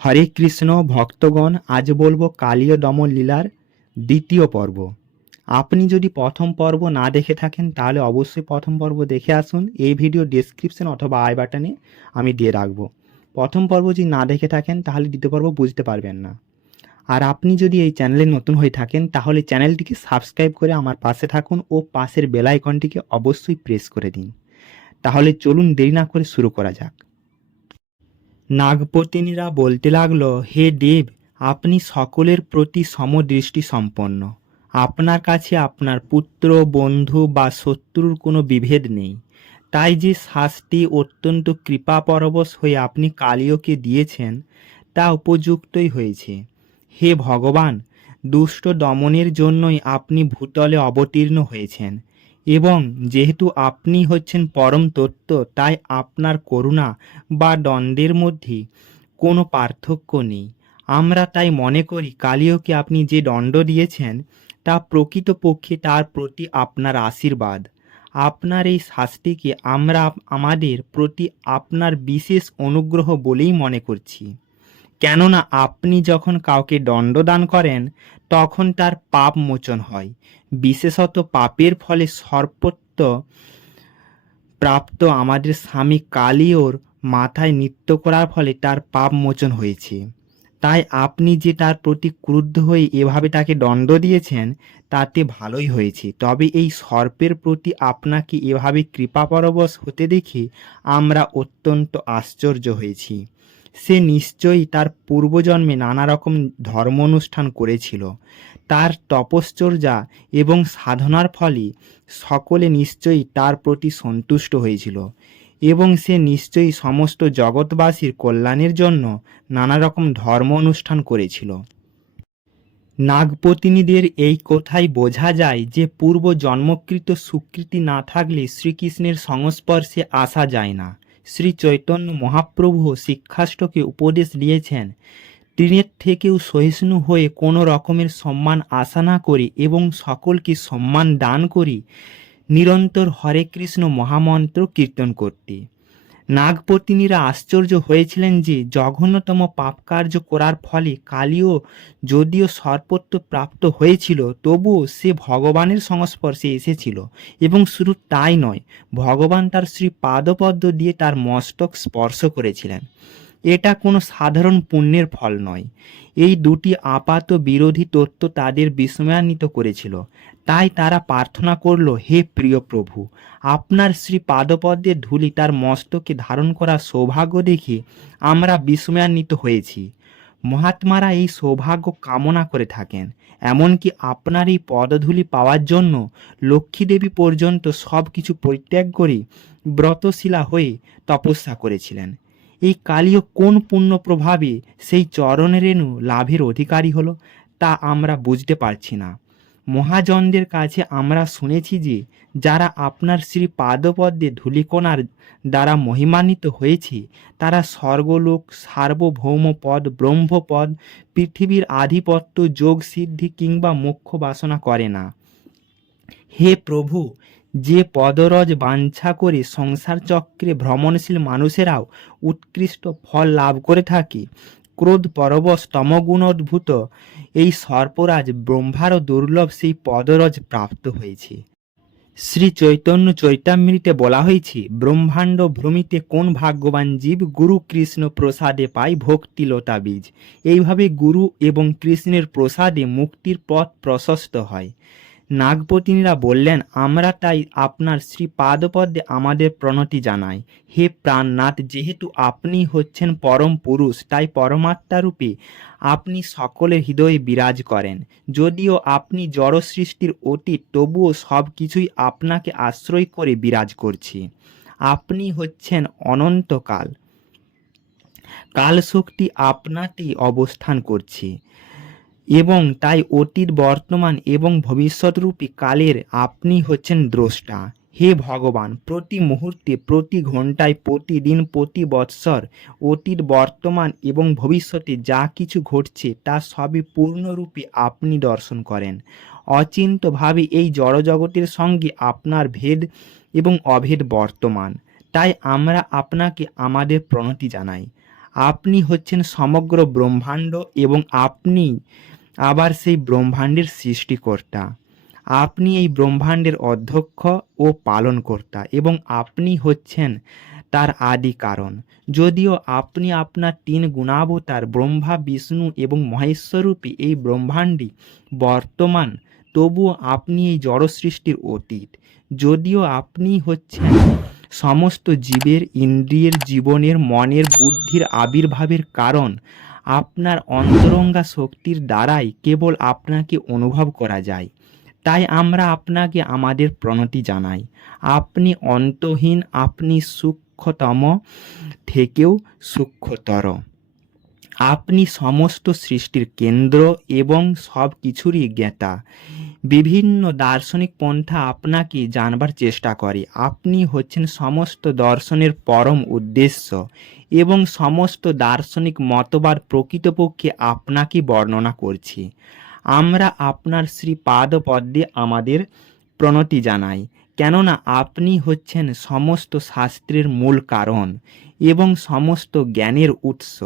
হরে কৃষ্ণ ভক্তগণ, আজ বলবো কালীয় দমন লীলার দ্বিতীয় পর্ব। আপনি যদি প্রথম পর্ব না দেখে থাকেন তাহলে অবশ্যই প্রথম পর্ব দেখে আসুন। এই ভিডিও ডেসক্রিপশন অথবা আই বাটনে আমি দিয়ে রাখবো। প্রথম পর্ব যদি না দেখে থাকেন তাহলে দ্বিতীয় পর্ব বুঝতে পারবেন না। আর আপনি যদি এই চ্যানেলে নতুন হয়ে থাকেন তাহলে চ্যানেলটিকে সাবস্ক্রাইব করে আমার পাশে থাকুন ও পাশের বেল আইকনটিকে অবশ্যই প্রেস করে দিন। তাহলে চলুন দেরি না করে শুরু করা যাক। নাগপত্নীরা বলতে লাগল, হে দেব, আপনি সকলের প্রতি সমদৃষ্টি সম্পন্ন। আপনার কাছে আপনার পুত্র, বন্ধু বা শত্রুর কোনো বিভেদ নেই। তাই যে শাস্তি অত্যন্ত কৃপাপরবশ হয়ে আপনি কালীয়কে দিয়েছেন তা উপযুক্তই হয়েছে। হে ভগবান, দুষ্ট দমনের জন্যই আপনি ভূতলে অবতীর্ণ হয়েছেন, এবং যেহেতু আপনি হচ্ছেন পরম তত্ত্ব, তাই আপনার করুণা বা দণ্ডের মধ্যে কোনো পার্থক্য নেই। আমরা তাই মনে করি কালীয়কে আপনি যে দণ্ড দিয়েছেন তা প্রকৃতপক্ষে তার প্রতি আপনার আশীর্বাদ। আপনার এই শাস্তিকে আমরা আমাদের প্রতি আপনার বিশেষ অনুগ্রহ বলেই মনে করছি। কেননা আপনি যখন কাউকে দণ্ডদান করেন তখন তার পাপ মোচন হয়। বিশেষত পাপের ফলে সর্পত্ব প্রাপ্ত আমাদের স্বামী কালীয়র মাথায় নৃত্য করার ফলে তার পাপ মোচন হয়েছে। তাই আপনি যে তার প্রতি ক্রুদ্ধ হয়ে এভাবে তাকে দণ্ড দিয়েছেন তাতে ভালোই হয়েছে। তবে এই সর্পের প্রতি আপনাকে এভাবে কৃপাপরবশ হতে দেখে আমরা অত্যন্ত আশ্চর্য হয়েছি। সে নিশ্চয়ই তার পূর্বজন্মে নানা রকম ধর্ম অনুষ্ঠান করেছিল। তার তপশ্চর্যা এবং সাধনার ফলে সকলে নিশ্চয়ই তার প্রতি সন্তুষ্ট হয়েছিল, এবং সে নিশ্চয়ই সমস্ত জগৎবাসীর কল্যাণের জন্য নানা রকম ধর্ম অনুষ্ঠান করেছিল। নাগপত্নীদের এই কথাই বোঝা যায় যে পূর্ব জন্মকৃত সুকৃতি না থাকলে শ্রীকৃষ্ণের সংস্পর্শে আসা যায় না। শ্রী চৈতন্য মহাপ্রভু শিক্ষাষ্টকে উপদেশ দিয়েছেন, তৃণের থেকেও সহিষ্ণু হয়ে কোনো রকমের সম্মান আশা না করি এবং সকলকে সম্মান দান করি নিরন্তর হরে কৃষ্ণ মহামন্ত্র কীর্তন করতে। নাগপত্নীরা আশ্চর্য হয়েছিলেন যে জঘন্যতম পাপ কার্য করার ফলে কালীয় যদিও সর্পত্ব প্রাপ্ত হয়েছিল তবুও সে ভগবানের সংস্পর্শে এসেছিল, এবং শুধু তাই নয়, ভগবান তার শ্রী পাদপদ্ম দিয়ে তার মস্তক স্পর্শ করেছিলেন। এটা কোনো সাধারণ পুণ্যের ফল নয়। এই দুটি আপাত বিরোধী তত্ত্ব তাদের বিস্ময়ান্বিত করেছিল। তাই তারা প্রার্থনা করল, হে প্রিয় প্রভু, আপনার শ্রী পাদপদ্মের ধূলি তার মস্তকে ধারণ করার সৌভাগ্য দেখে আমরা বিস্ময়ান্বিত হয়েছি। মহাত্মারা এই সৌভাগ্য কামনা করে থাকেন। এমনকি আপনার এই পদধূলি পাওয়ার জন্য লক্ষ্মীদেবী পর্যন্ত সব কিছু পরিত্যাগ করে ব্রতশিলা হয়ে তপস্যা করেছিলেন। এই কালীয় কোন পুণ্য প্রভাবে সেই চরণরেণু লাভের অধিকারী হলো তা আমরা বুঝতে পারছি না। মহাজনদের কাছে আমরা শুনেছি যে যারা আপনার শ্রী পাদপদ্মে ধূলিকণার দ্বারা মহিমান্বিত হয়েছে তারা স্বর্গলোক, সার্বভৌম পদ, ব্রহ্মপদ, পৃথিবীর আধিপত্য, যোগ সিদ্ধি কিংবা মোক্ষ বাসনা করে না। হে প্রভু, যে পদরজ বাঞ্ছা করে সংসার চক্রে ভ্রমণশীল মানুষেরাও উৎকৃষ্ট ফল লাভ করে থাকে, ক্রোধ পরবশ তমগুণোদ্ভূত এই সর্পরাজ ব্রহ্মারও দুর্লভ সেই পদরজ প্রাপ্ত হয়েছে। শ্রী চৈতন্য চৈতামৃতে বলা হয়েছে, ব্রহ্মাণ্ড ভ্রমিতে কোন ভাগ্যবান জীব গুরু কৃষ্ণ প্রসাদে পায় ভক্তি লতা বীজ। এইভাবে গুরু এবং কৃষ্ণের প্রসাদে মুক্তির পথ প্রশস্ত হয়। নাগপত্নীরা বললেন, আমরা তাই আপনার শ্রী পাদপদ্মে আমাদের প্রণতি জানাই। হে প্রাণনাথ, যেহেতু আপনি হচ্ছেন পরম পুরুষ, তাই পরমাত্মারূপে আপনি সকলের হৃদয়ে বিরাজ করেন। যদিও আপনি জড় সৃষ্টির অতীত, তবুও সব কিছুই আপনাকে আশ্রয় করে বিরাজ করছে। আপনি হচ্ছেন অনন্তকাল, কালশক্তি আপনাতেই অবস্থান করছে, এবং তাই অতীত, বর্তমান এবং ভবিষ্যৎরূপী কালের আপনি হচ্ছেন দ্রষ্টা। হে ভগবান, প্রতি মুহূর্তে, প্রতি ঘন্টায়, প্রতিদিন, প্রতি বৎসর, অতীত, বর্তমান এবং ভবিষ্যতে যা কিছু ঘটছে তা সবই পূর্ণরূপে আপনি দর্শন করেন। অচিন্ত্যভাবে এই জড়জগতের সঙ্গে আপনার ভেদ এবং অভেদ বর্তমান। তাই আমরা আপনাকে আমাদের প্রণতি জানাই। আপনি হচ্ছেন সমগ্র ব্রহ্মাণ্ড এবং আপনি আবার সেই ব্রহ্মাণ্ডের সৃষ্টিকর্তা। আপনি এই ব্রহ্মাণ্ডের অধ্যক্ষ ও পালনকর্তা এবং আপনি হচ্ছেন তার আদি কারণ। যদিও আপনি আপনার ৩ গুণাবতার ব্রহ্মা, বিষ্ণু এবং মহেশ্বররূপী এই ব্রহ্মাণ্ডে বর্তমান, তবুও আপনি এই জড় সৃষ্টির অতীত। যদিও আপনি হচ্ছেন সমস্ত জীবের, ইন্দ্রিয়ের, জীবনের, মনের, বুদ্ধির আবির্ভাবের কারণ, আপনার অন্তরঙ্গা শক্তির দ্বারাই কেবল আপনাকে অনুভব করা যায়। তাই আমরা আপনাকে আমাদের প্রণতি জানাই। আপনি অন্তহীন, আপনি সূক্ষ্মতম থেকেও সূক্ষ্মতর। আপনি সমস্ত সৃষ্টির কেন্দ্র এবং সব কিছুরই জ্ঞাতা। বিভিন্ন দার্শনিক পন্থা আপনাকে জানবার চেষ্টা করে। আপনি হচ্ছেন সমস্ত দর্শনের পরম উদ্দেশ্য এবং সমস্ত দার্শনিক মতবাদ প্রকৃতপক্ষে আপনাকে বর্ণনা করছে। আমরা আপনার শ্রীপাদপদ্মে আমাদের প্রণতি জানাই, কেননা আপনি হচ্ছেন সমস্ত শাস্ত্রের মূল কারণ এবং সমস্ত জ্ঞানের উৎস।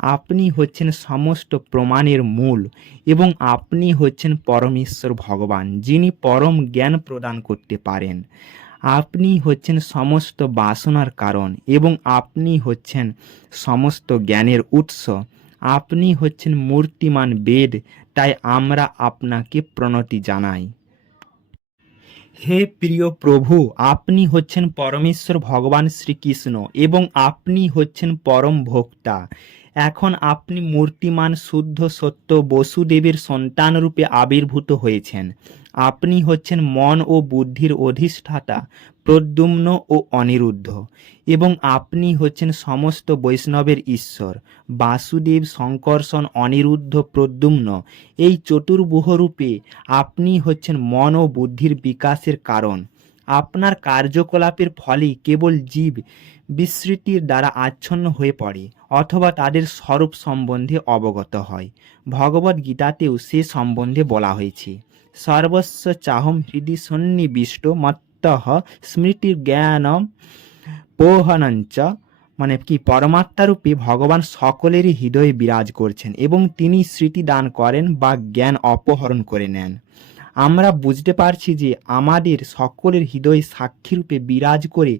আপনি হচ্ছেন সমস্ত প্রমাণের মূল এবং আপনি হচ্ছেন পরমেশ্বর ভগবান, যিনি পরম জ্ঞান প্রদান করতে পারেন। আপনি হচ্ছেন সমস্ত বাসনার কারণ এবং আপনি হচ্ছেন সমস্ত জ্ঞানের উৎস। আপনি হচ্ছেন মূর্তিমান বেদ, তাই আমরা আপনাকে প্রণতি জানাই। হে প্রিয় প্রভু, আপনি হচ্ছেন পরমেশ্বর ভগবান শ্রীকৃষ্ণ এবং আপনি হচ্ছেন পরম ভোক্তা। এখন আপনি মূর্তিমান শুদ্ধ সত্য বসুদেবের সন্তানরূপে আবির্ভূত হয়েছেন। আপনি হচ্ছেন মন ও বুদ্ধির অধিষ্ঠাতা প্রদ্যুম্ন ও অনিরুদ্ধ এবং আপনি হচ্ছেন সমস্ত বৈষ্ণবের ঈশ্বর। বাসুদেব, শঙ্কর্ষণ, অনিরুদ্ধ, প্রদ্যুম্ন এই চতুর্ভুহরূপে আপনি হচ্ছেন মন ও বুদ্ধির বিকাশের কারণ। আপনার কার্যকলাপের ফলে কেবল জীব বিস্মৃতির দ্বারা আচ্ছন্ন হয়ে পড়ে অথবা তাদের স্বরূপ সম্বন্ধে অবগত হয়। ভগবদ্ গীতাতেও সে সম্বন্ধে বলা হয়েছে, সর্বস্ব চাহম হৃদি সন্নিবিষ্ট মত্তঃ স্মৃতির জ্ঞানম পোহনঞ্চ। মানে কি, পরমাত্মারূপে ভগবান সকলেরই হৃদয়ে বিরাজ করছেন এবং তিনি স্মৃতি দান করেন বা জ্ঞান অপহরণ করে নেন। আমরা বুঝতে পারছি যে আমাদের সকলের হৃদয়ে সাক্ষীরূপে বিরাজ করে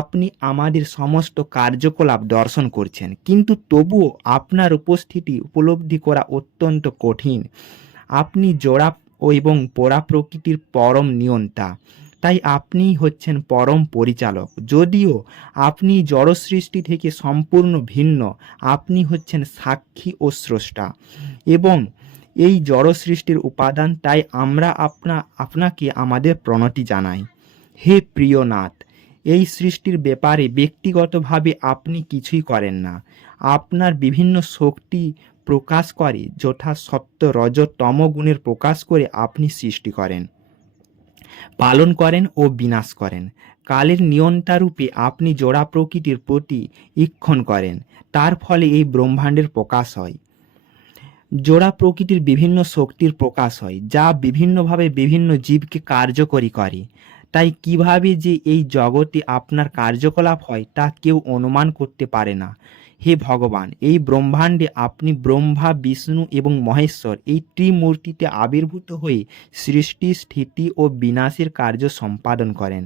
আপনি আমাদের সমস্ত কার্যকলাপ দর্শন করছেন, কিন্তু তবুও আপনার উপস্থিতি উপলব্ধি করা অত্যন্ত কঠিন। আপনি জোড়া এবং পোড়া প্রকৃতির পরম নিয়ন্তা, তাই আপনি হচ্ছেন পরম পরিচালক। যদিও আপনি জড় সৃষ্টি থেকে সম্পূর্ণ ভিন্ন, আপনি হচ্ছেন সাক্ষী ও স্রষ্টা এবং এই জড় সৃষ্টির উপাদান। তাই আমরা আপনাকে আমাদের প্রণতি জানাই। হে প্রিয়নাথ, এই সৃষ্টির ব্যাপারে ব্যক্তিগতভাবে আপনি কিছুই করেন না। আপনার বিভিন্ন শক্তি প্রকাশ করে, যথা সত্য, রজ, তম গুণের প্রকাশ করে আপনি সৃষ্টি করেন, পালন করেন ও বিনাশ করেন। কালের নিয়ন্তারূপে আপনি জোড়া প্রকৃতির প্রতি ঈক্ষণ করেন, তার ফলে এই ব্রহ্মাণ্ডের প্রকাশ হয়। জোড়া প্রকৃতির বিভিন্ন শক্তির প্রকাশ হয়, যা বিভিন্নভাবে বিভিন্ন জীবকে কার্যকরী করে। তাই কিভাবে যে এই জগতে আপনার কার্যকলাপ হয় তা কেউ অনুমান করতে পারে না। হে ভগবান, এই ব্রহ্মাণ্ডে আপনি ব্রহ্মা, বিষ্ণু এবং মহেশ্বর এই ত্রিমূর্তিতে আবির্ভূত হয়ে সৃষ্টি, স্থিতি ও বিনাশের কার্য সম্পাদন করেন।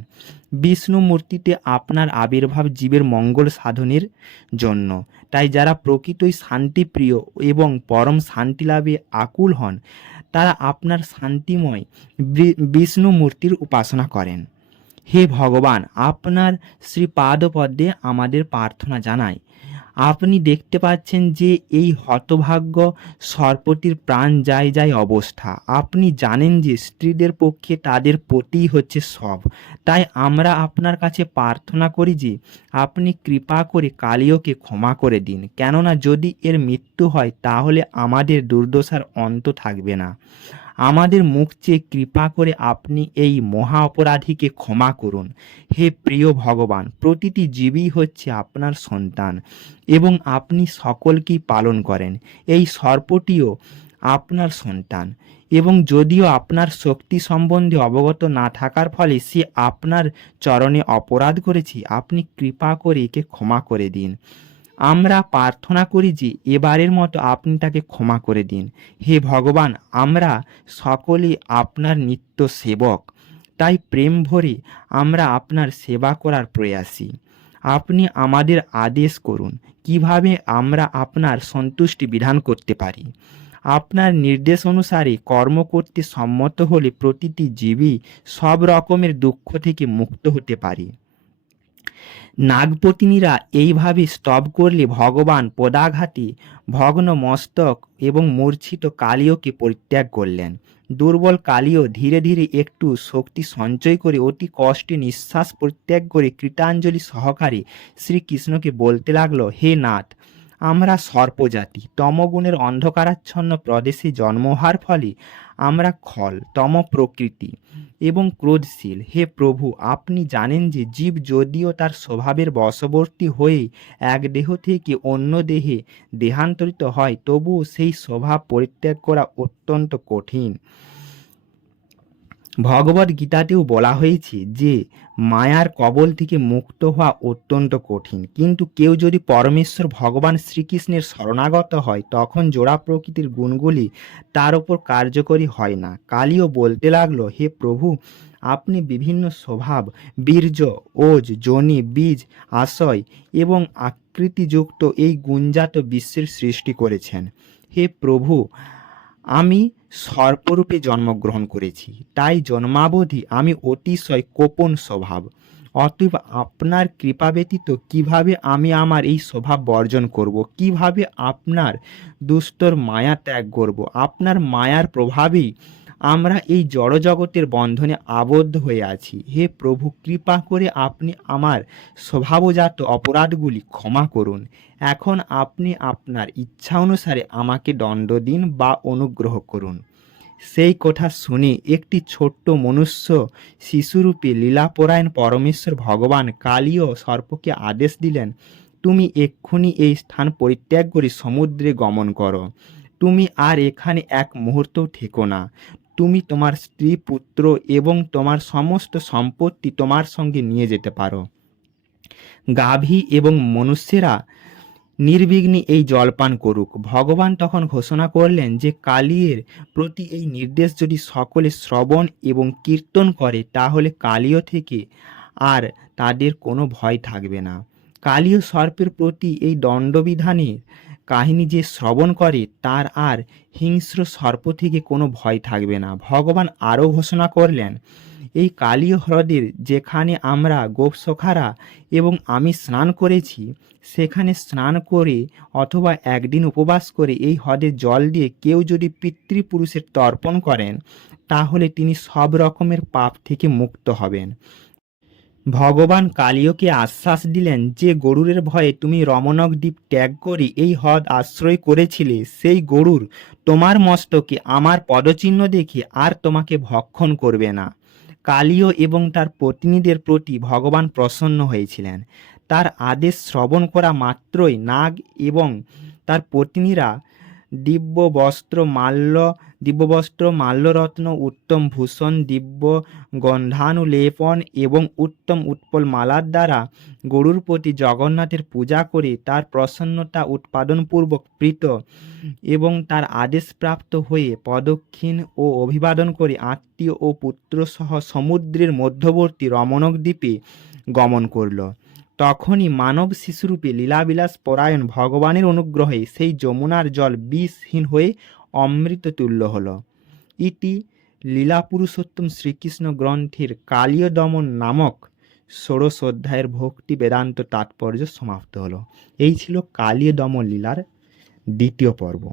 বিষ্ণু মূর্তিতে আপনার আবির্ভাব জীবের মঙ্গল সাধনের জন্য। তাই যারা প্রকৃতই শান্তিপ্রিয় এবং পরম শান্তি লাভে আকুল হন, তারা আপনার শান্তিময় বিষ্ণু মূর্তির উপাসনা করেন। হে ভগবান, আপনার শ্রীপাদপদ্মে আমাদের প্রার্থনা জানাই। আপনি দেখতে পাচ্ছেন যে এই হতভাগ্য সর্পটির প্রাণ যায় যায় অবস্থা। আপনি জানেন যে স্ত্রীদের পক্ষে তাদের পতিই হচ্ছে সব। তাই আমরা আপনার কাছে প্রার্থনা করি যে আপনি কৃপা করে কালিয়কে ক্ষমা করে দিন, কেননা যদি এর মৃত্যু হয় তাহলে আমাদের দুর্দশার অন্ত থাকবে না। আমাদের মুখ চেয়ে কৃপা করে আপনি এই মহা অপরাধীকে ক্ষমা করুন। হে প্রিয় ভগবান, প্রতিটি জীবই হচ্ছে আপনার সন্তান এবং আপনি সকলকেই পালন করেন। এই সর্পটিও আপনার সন্তান এবং যদিও আপনার শক্তি সম্বন্ধে অবগত না থাকার ফলে সে আপনার চরণে অপরাধ করেছে, আপনি কৃপা করে একে ক্ষমা করে দিন। আমরা প্রার্থনা করি যে এবারের মতো আপনি তাকে ক্ষমা করে দিন। হে ভগবান, আমরা সকলেই আপনার নিত্য সেবক, তাই প্রেম ভরে আমরা আপনার সেবা করার প্রয়াসী। আপনি আমাদের আদেশ করুন কিভাবে আমরা আপনার সন্তুষ্টি বিধান করতে পারি। আপনার নির্দেশ অনুসারে কর্ম করতে সম্মত হলে প্রতিটি জীবই সব রকমের দুঃখ থেকে মুক্ত হতে পারে। নাগপত্নীরা এইভাবে স্তব করলে ভগবান পদাঘাতে ভগ্ন মস্তক এবং মূর্ছিত কালীয়কে পরিত্যাগ করলেন। দুর্বল কালীয় ধীরে ধীরে একটু শক্তি সঞ্চয় করে অতি কষ্টে নিঃশ্বাস পরিত্যাগ করে কৃতাঞ্জলি সহকারে শ্রীকৃষ্ণকে বলতে লাগলো, হে নাথ, আমরা সর্পজাতি, তমগুণের অন্ধকারাচ্ছন্ন প্রদেশে জন্ম হওয়ার ফলে আমরা খল তম প্রকৃতি এবং ক্রোধশীল। হে প্রভু, আপনি জানেন যে জীব যদিও তার স্বভাবের বশবর্তী হয়ে এক দেহ থেকে অন্য দেহে দেহান্তরিত হয়, তবুও সেই স্বভাব পরিত্যাগ করা অত্যন্ত কঠিন। ভগবদ গীতাতেও বলা হয়েছে যে মায়ার কবল থেকে মুক্ত হওয়া অত্যন্ত কঠিন, কিন্তু কেউ যদি পরমেশ্বর ভগবান শ্রীকৃষ্ণের শরণাগত হয় তখন জোড়া প্রকৃতির গুণগুলি তার উপর কার্যকরী হয় না। কালীও বলতে লাগলো, হে প্রভু, আপনি বিভিন্ন স্বভাব, বীর্য, ওজ, যোনি, বীজ, আশয় এবং আকৃতিযুক্ত এই গুণজাত বিশ্বের সৃষ্টি করেছেন। হে প্রভু, আমি সর্পরূপে জন্মগ্রহণ করেছি, তাই জন্মাবধি আমি অতিশয় কোপন স্বভাব। অতএব আপনার কৃপা ব্যতীত কিভাবে আমি আমার এই স্বভাব বর্জন করব, কিভাবে আপনার দুস্তর মায়া ত্যাগ করব। আপনার মায়ার প্রভাবেই আমরা এই জড়জগতের বন্ধনে আবদ্ধ হয়ে আছি। হে প্রভু, কৃপা করে আপনি আমার স্বভাবজাত অপরাধগুলি ক্ষমা করুন। এখন আপনি আপনার ইচ্ছা অনুসারে আমাকে দণ্ড দিন বা অনুগ্রহ করুন। সেই কথা শুনে একটি ছোট্ট মনুষ্য শিশুরূপে লীলাপরায়ণ পরমেশ্বর ভগবান কালীয় সর্পকে আদেশ দিলেন, তুমি এক্ষুনি এই স্থান পরিত্যাগ করে সমুদ্রে গমন করো। তুমি আর এখানে এক মুহূর্তও থেকো না। তুমি তোমার স্ত্রী, পুত্র এবং তোমার সমস্ত সম্পত্তি তোমার সঙ্গে নিয়ে যেতে পারো। গাভী এবং মনুষ্যেরা নির্বিঘ্নে এই জলপান করুক। ভগবান তখন ঘোষণা করলেন যে কালীর প্রতি এই নির্দেশ যদি সকলে শ্রবণ এবং কীর্তন করে তাহলে কালীয় থেকে আর তাদের কোনো ভয় থাকবে না। কালীয় সর্পের প্রতি এই দণ্ডবিধানের কাহিনী যে শ্রবণ করে তার আর হিংস্র সর্প থেকে কোনো ভয় থাকবে না। ভগবান আরও ঘোষণা করলেন, এই কালীয় হ্রদের যেখানে আমরা গোপসখারা এবং আমি স্নান করেছি, সেখানে স্নান করে অথবা একদিন উপবাস করে এই হ্রদের জল দিয়ে কেউ যদি পিতৃপুরুষের তর্পণ করেন তাহলে তিনি সব রকমের পাপ থেকে মুক্ত হবেন। ভগবান কালীয়কে আশ্বাস দিলেন যে গরুরের ভয়ে তুমি রমণক দ্বীপ ত্যাগ করে এই হ্রদ আশ্রয় করেছিলে, সেই গরুর তোমার মস্তকে আমার পদচিহ্ন দেখে আর তোমাকে ভক্ষণ করবে না। কালীয় এবং তার পত্নীদের প্রতি ভগবান প্রসন্ন হয়েছিলেন। তার আদেশ শ্রবণ করা মাত্রই নাগ এবং তার পত্নীরা দিব্যবস্ত্র, মাল্যরত্ন, উত্তম ভূষণ, দিব্য গন্ধানুলেপন এবং উত্তম উৎপল মালার দ্বারা গরুর প্রতি জগন্নাথের পূজা করে তার প্রসন্নতা উৎপাদনপূর্বক প্রীত এবং তার আদেশপ্রাপ্ত হয়ে প্রদক্ষিণ ও অভিবাদন করে আত্মীয় ও পুত্রসহ সমুদ্রের মধ্যবর্তী রমণক দ্বীপে গমন করল। তখনই মানব শিশুরূপে লীলাবিলাস পরায়ণ ভগবানের অনুগ্রহে সেই যমুনার জল বিষহীন হয়ে অমৃত তুল্য হল। ইতি লীলা পুরুষোত্তম শ্রীকৃষ্ণ গ্রন্থের কালীয় দমন নামক ষোড়শ অধ্যায়ের ভক্তি বেদান্ত তাৎপর্য সমাপ্ত হলো। এই ছিল কালীয় দমন লীলার দ্বিতীয় পর্ব।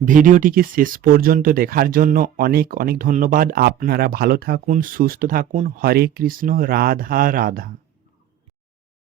ভিডিওটিকে শেষ পর্যন্ত দেখার জন্য অনেক অনেক ধন্যবাদ। আপনারা ভালো থাকুন, সুস্থ থাকুন। হরে কৃষ্ণ, রাধা রাধা।